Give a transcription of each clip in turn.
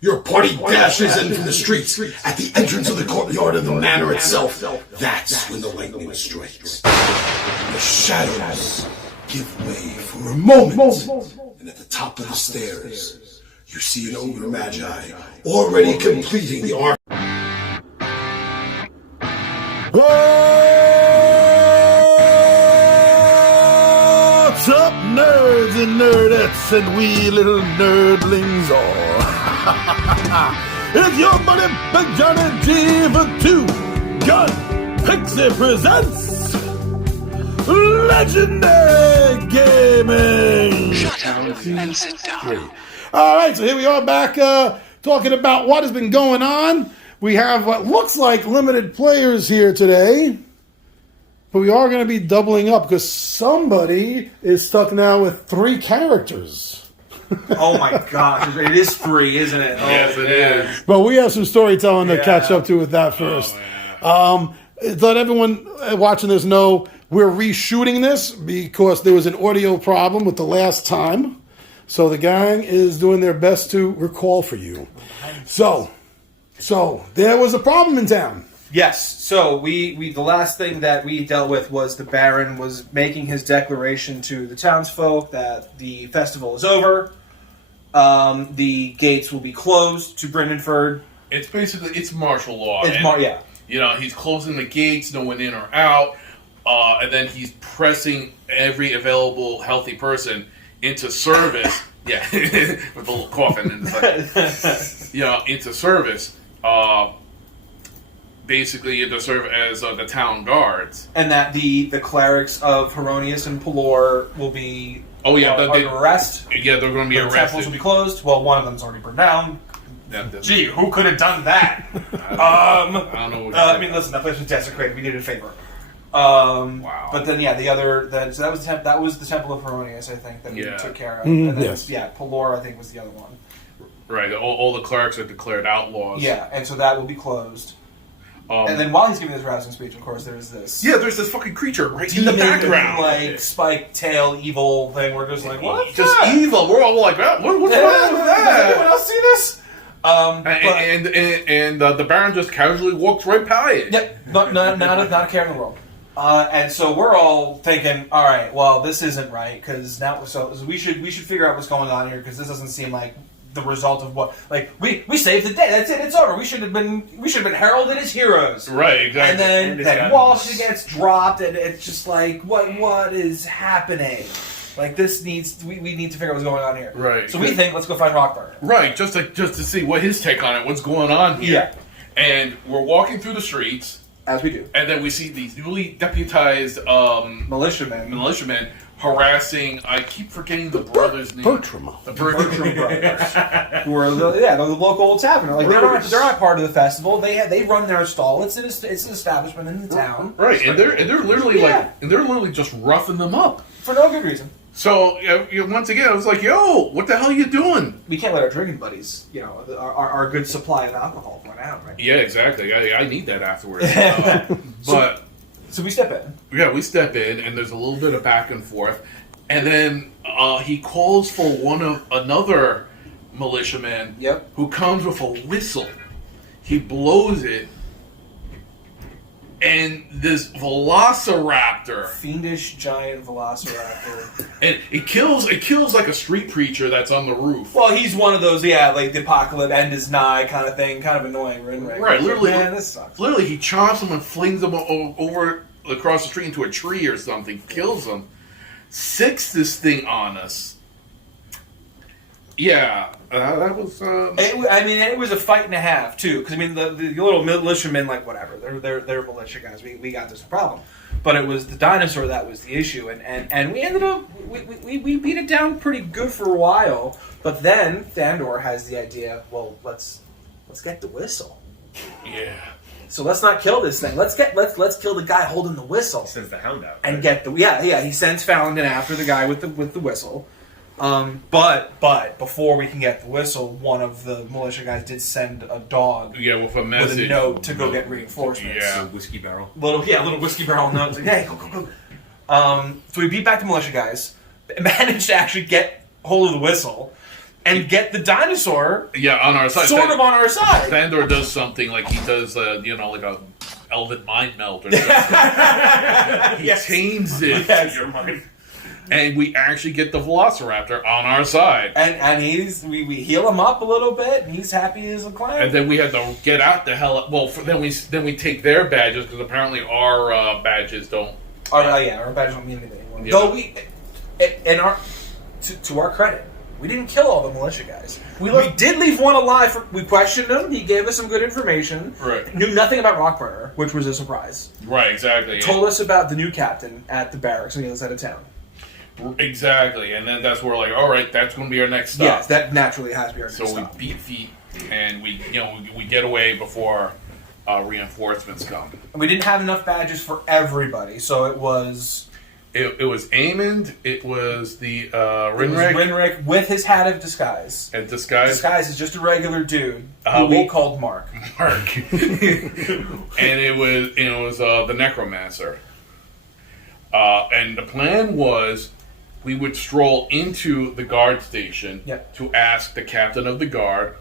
Your party dashes in from the streets at the entrance of the courtyard of the manor itself. That's when the lightning strikes. The shadows give way for a moment. And at the top of the stairs, you see an ogre magi already completing the arc. What's up, nerds and nerdettes and wee little nerdlings all? It's your buddy Big Johnny G for Two Gun Pixie presents Legendary Gaming. Shut up and sit down. Alright, so here we are back talking about what has been going on. We have what looks like limited players here today. But we are going to be doubling up because somebody is stuck now with 3 characters. Oh my gosh, it is 3, isn't it? Yes, it is. But we have some storytelling to catch up to with that first. Let everyone watching this know we're reshooting this because there was an audio problem with the last time. So the gang is doing their best to recall for you. So there was a problem in town. Yes, so we the last thing that we dealt with was the Baron was making his declaration to the townsfolk that the festival is over. The gates will be closed to Brindleford. It's basically, it's martial law. Yeah. You know, he's closing the gates, no one in or out, and then he's pressing every available healthy person into service. Yeah, with a little coffin in the into service. Basically, to serve as the town guards, And that the clerics of Heronius and Pelor will be under arrest. Yeah, they're going to be The arrested. temples will be closed. Well, one of them's already burned down. Gee, who could have done that? I don't know. I mean, listen, that place was desecrated. We needed a favor. Wow. But then, the other so that was the Temple of Heronius, I think, that we took care of. Mm-hmm. And then, Yes. Pelor, I think, was the other one. Right, all the clerics are declared outlaws. Yeah, and so that will be closed. And then while he's giving this rousing speech, of course, there's this. Yeah, there's this fucking creature right in the background, like spike tail evil thing. We're just like, what? Just evil. We're all like, what's going on with Does that? anyone else see this? And the Baron just casually walks right by it. Yep, not a care in the world. And so we're all thinking, all right, well, this isn't right because now, so we should figure out what's going on here because this doesn't seem like the result of what, like, we saved the day. That's it. It's over. We should have been heralded as heroes. Right, exactly. And then Walsh gets dropped, and it's just like, what is happening? Like, this needs we need to figure out what's going on here. Right. So we think, let's go find Rockburner. Right, just to see what his take on it, what's going on here. Yeah. And we're walking through the streets, As we do. and then we see these newly deputized militiamen harassing. I keep forgetting the brother's name. Bertram. The Bertram brothers. Who are the local tavern. Like they're not part of the festival. They run their stall. It's an establishment in the town. Right, and they're literally just roughing them up For no good reason. So once again, I was like, "Yo, what the hell are you doing?" We can't let our drinking buddies, our good supply of alcohol run out, right? Yeah, exactly. I need that afterwards. But so we step in. Yeah, we step in, and there's a little bit of back and forth, and then he calls for another militiaman. Yep. Who comes with a whistle. He blows it, and this velociraptor, fiendish giant velociraptor, and it kills like a street preacher that's on the roof. Well, he's one of those, like the apocalypse end is nigh kind of thing, kind of annoying, right? Right, literally. Man, this sucks. Literally, he chomps him and flings him over across the street into a tree or something, kills him, sicks this thing on us. Yeah, that was. It was a fight and a half too, because the little militiamen, like whatever, they're militia guys. We got this problem, but it was the dinosaur that was the issue, and we ended up we beat it down pretty good for a while, but then Thandor has the idea. Well, let's get the whistle. Yeah. So let's not kill this thing. Let's kill the guy holding the whistle. He sends the hound out. And get the he sends Falandin after the guy with the whistle. But before we can get the whistle, one of the militia guys did send a dog with a message, with a note to go get reinforcements. Yeah, whiskey barrel. Little whiskey barrel note. Like, hey, go. So we beat back the militia guys, managed to actually get hold of the whistle, and get the dinosaur on our side. sort of on our side. Thandor does something like he does, like a elven mind melt or something. He tames it. Yes. Your mind. And we actually get the Velociraptor on our side. And we heal him up a little bit, and he's happy as a clown. And then we had to get out the hell. Then we take their badges because apparently our badges don't. Our badges don't mean anything. Yeah. Though to our credit, we didn't kill all the militia guys. We did leave one alive. We questioned him. He gave us some good information. Right. Knew nothing about Rockburner, which was a surprise. Right. Exactly. Told us about the new captain at the barracks on the other side of town. Exactly, and then that's where we're like, all right, that's going to be our next stop. Yes, that naturally has to be our next So stop. we beat feet, and we get away before reinforcements come. We didn't have enough badges for everybody, so it was Aemond, it was the Rinrick with his hat of disguise. And disguise. Disguise is just a regular dude who we called Mark. And it was the Necromancer. And the plan was we would stroll into the guard station to ask the captain of the guard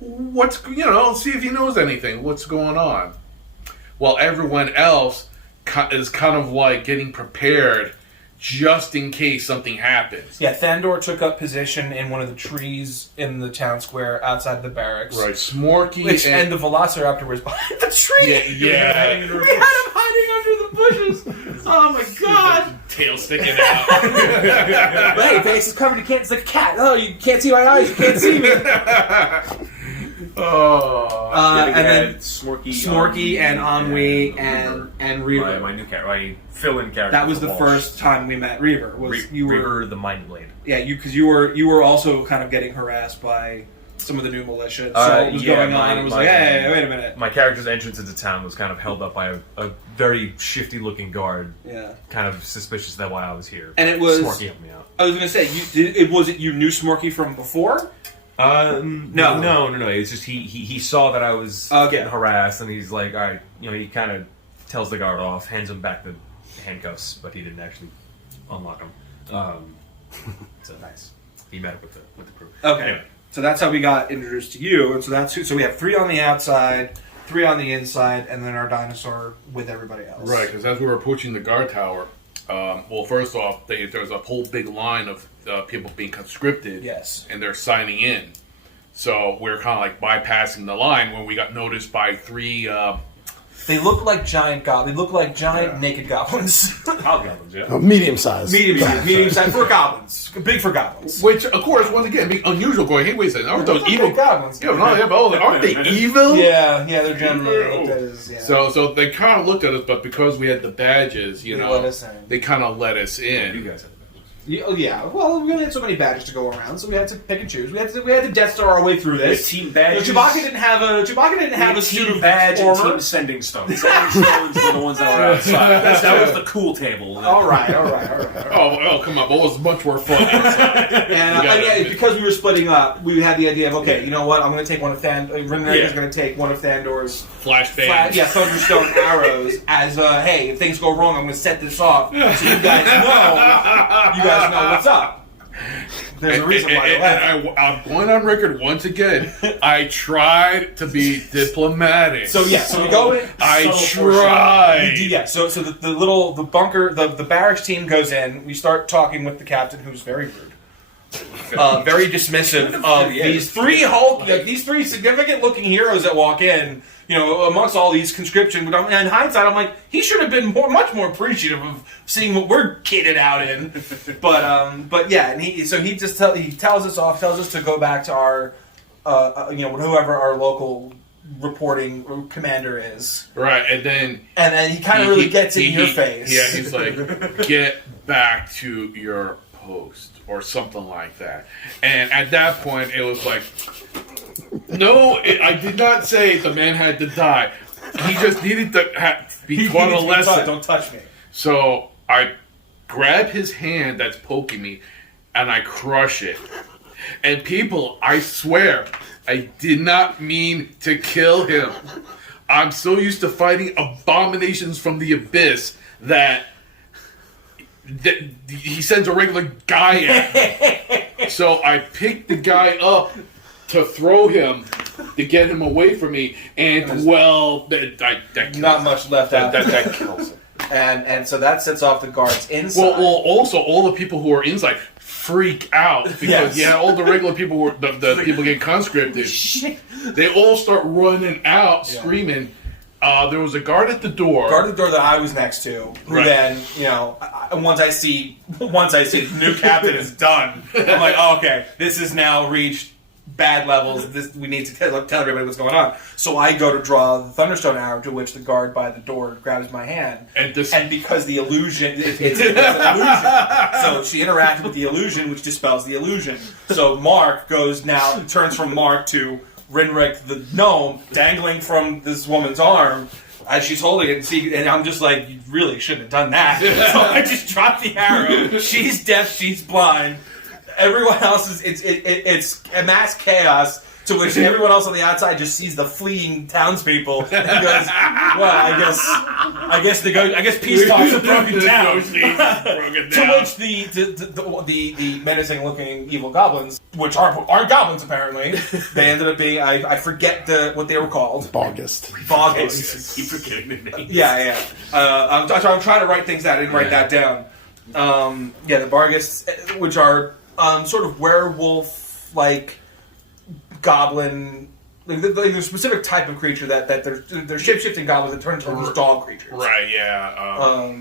see if he knows anything, what's going on. While everyone else is kind of like getting prepared just in case something happens. Yeah, Thandor took up position in one of the trees in the town square outside the barracks. Right, Smorky and the Velociraptor was behind the tree. Yeah. We had him hiding under the bushes. Oh my god! Tail sticking out. Hey, face is covered. You can't. It's like a cat. Oh, you can't see my eyes. You can't see me. And then Smorky and Ennui and Reaver. My new character, my fill-in character. That was the first time we met Reaver. Reaver the Mind Blade. Yeah, because you were also kind of getting harassed by some of the new militia. So what was going on? It was like, hey, wait a minute. My character's entrance into town was kind of held up by a very shifty-looking guard. Yeah. Kind of suspicious that while I was here. And it was Smorky helped me out. I was going to say, you knew Smorky from before? No. It's just he saw that I was getting harassed, and he's like, all right, he kind of tells the guard off, hands him back the handcuffs, but he didn't actually unlock them. So nice. He met up with the crew. Okay. Anyway. So that's how we got introduced to you, and so we have 3 on the outside, 3 on the inside, and then our dinosaur with everybody else. Right, because as we were approaching the guard tower, first off, there's a whole big line of people being conscripted. Yes. And they're signing in. So we're kind of like bypassing the line when we got noticed by 3... They look like giant goblins. They look like giant naked goblins. Hobgoblins, yeah. Medium size. Medium size for goblins. Big for goblins. Which, of course, once again, being unusual. Going, hey, wait a second, aren't those evil goblins? Aren't they evil? Yeah, they're generally looked at as. Yeah. So they kind of looked at us, but because we had the badges, they let us in. they kind of let us in. You guys had the badges. Yeah, well, we only had so many badges to go around, so we had to pick and choose. We had to Death Star our way through this. Team badges. Chewbacca didn't have a suit of badge and armor. team sending stones. Sending stones were the ones that were outside. That was the cool table. All right. Oh, come on, but it was much more fun. And because we were splitting up, we had the idea of, okay, you know what? I'm going to take one of Rinrick is going to take one of Thandor's flashbang. Thunderstone arrows as hey, if things go wrong, I'm going to set this off so you guys know what's up. There's a reason why I left. I'm going on record once again. I tried to be diplomatic. So we go in. I tried. So the bunker, the barracks team goes in. We start talking with the captain, who's very rude. Very dismissive of these 3 these 3 significant-looking heroes that walk in. Amongst all these conscription. But in hindsight, I'm like, he should have been much more appreciative of seeing what we're kitted out in. But yeah, and he tells us to go back to our, whoever our local reporting commander is. Right, and then he kind of really gets in your face. Yeah, he's like, get back to your post or something like that. And at that point, it was like, no, I did not say the man had to die. He just needed to be taught a lesson. Don't touch me. So I grab his hand that's poking me, and I crush it. And people, I swear, I did not mean to kill him. I'm so used to fighting abominations from the abyss that he sends a regular guy at me. So I picked the guy up to throw him to get him away from me, and that Not much left out. That kills him. And so that sets off the guards inside. Well, also all the people who are inside freak out because all the regular people who are, the people getting conscripted, they all start running out screaming. There was a guard at the door. Guard at the door that I was next to. Who then, once I see the new captain is done, I'm like, oh, okay, this has now reached bad levels. We need to tell everybody what's going on. So I go to draw the Thunderstone arrow, to which the guard by the door grabs my hand. And because the illusion, it's an illusion. So she interacted with the illusion, which dispels the illusion. So Mark turns from Mark to Rinrick the gnome, dangling from this woman's arm as she's holding it, and I'm just like, you really shouldn't have done that. So I just dropped the arrow. She's deaf, she's blind. Everyone else it's a mass chaos, to which everyone else on the outside just sees the fleeing townspeople and goes, well, I guess peace talks are broken down. To which the menacing looking evil goblins, which aren't goblins apparently, they ended up being, I forget what they were called. Barghest. Keep forgetting the names. Yeah. I'm trying to write things down. I didn't write that down. The Barghests, which are sort of werewolf like goblin, like there's a specific type of creature that they're shape-shifting goblins that turn into these dog creatures. Right, yeah.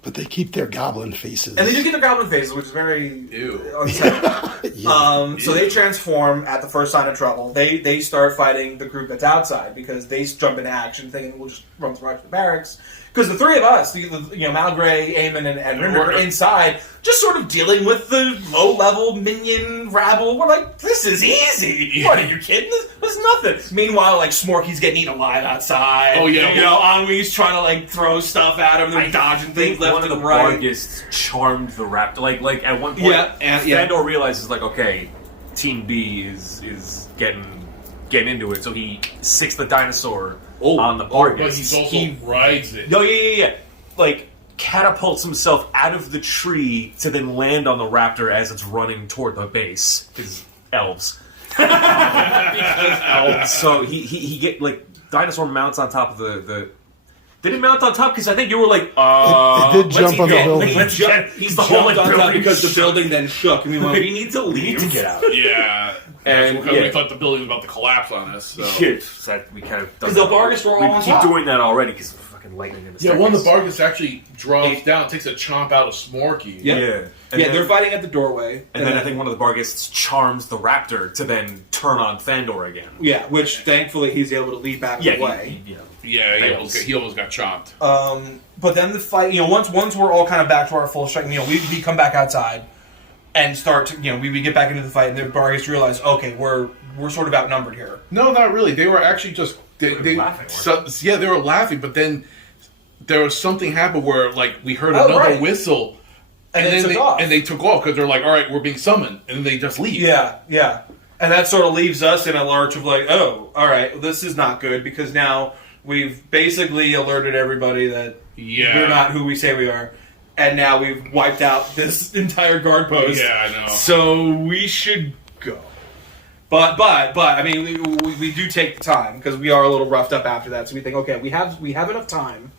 But they keep their goblin faces. And they do keep their goblin faces, which is very unsettling. So they transform at the first sign of trouble. They start fighting the group that's outside because they jump into action thinking we'll just run right to the barracks. Because the three of us, Malgray, Eamon, and Rinrick are inside, just sort of dealing with the low-level minion rabble. We're like, this is easy. Yeah. What, are you kidding? This is nothing. Meanwhile, Smorky's getting eaten alive outside. Oh, yeah. Anwi's trying to, throw stuff at him. They're dodging things left and right. One of the Barghests charmed the raptor. Like at one point, Fandor realizes, okay, Team B is getting into it. So he sicks the dinosaur on the Barghest. But he rides it. No, yeah. Catapults himself out of the tree to then land on the raptor as it's running toward the base. Because elves. So he get Dinosaur mounts on top of the. They didn't mount on top because I think you were like, it did jump on the building. He's the whole on top because the building then shook. And we need to leave to get out. Yeah. And we thought the building was about to collapse on us. So. So we kind of because the Barghest were all on top. We keep doing that already because fucking lightning in the staircase. One of the Barghests actually drops down, takes a chomp out of Smorky. Yeah. They're fighting at the doorway. And then I think one of the Barghests charms the raptor to then turn on Fandor again. Yeah, which thankfully he's able to leap out of the way. He almost got chopped. But then the fight, once we're all kind of back to our full strength, we come back outside and start to, we get back into the fight, and the Barghests realize, okay, we're sort of outnumbered here. No, not really. They were actually just they were laughing. They were laughing, but then there was something happened where we heard another whistle, and then they took off because they're like, all right, we're being summoned, and they just leave. Yeah. And that sort of leaves us in a lurch of oh, all right, this is not good because now we've basically alerted everybody that we're not who we say we are. And now we've wiped out this entire guard post. Yeah, I know. So we should go. But I mean, we do take the time because we are a little roughed up after that. So we think, okay, we have enough time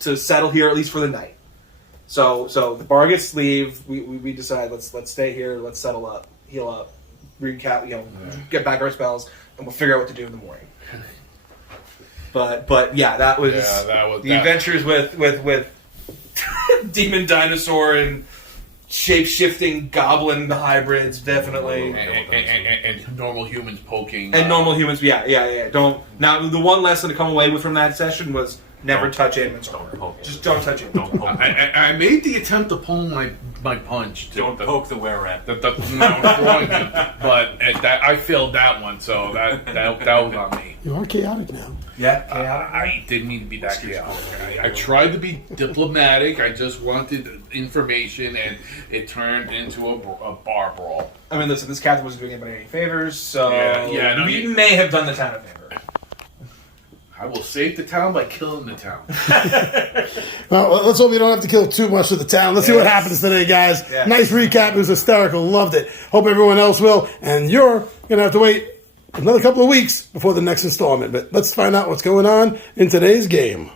to settle here at least for the night. So the Barghests leave. We decide let's stay here. Let's settle up, heal up, recap. Get back our spells, and we'll figure out what to do in the morning. But that was the adventures with Demon Dinosaur and shape-shifting goblin hybrids, definitely. And normal humans poking. And normal humans, yeah. Now, the one lesson to come away with from that session was never touch Edmund's armor. Just don't touch it. Don't poke. I made the attempt to pull my punch. Don't poke the were-rat. But I failed that one, so that was on me. You are chaotic now. Yeah, chaotic. I didn't mean to be that chaotic. I tried to be diplomatic. I just wanted information, and it turned into a bar brawl. I mean, listen, this captain wasn't doing anybody any favors, so we may have done the town a favor. I will save the town by killing the town. Well, let's hope you don't have to kill too much of the town. Let's see what happens today, guys. Yes. Nice recap. It was hysterical. Loved it. Hope everyone else will. And you're going to have to wait another couple of weeks before the next installment. But let's find out what's going on in today's game.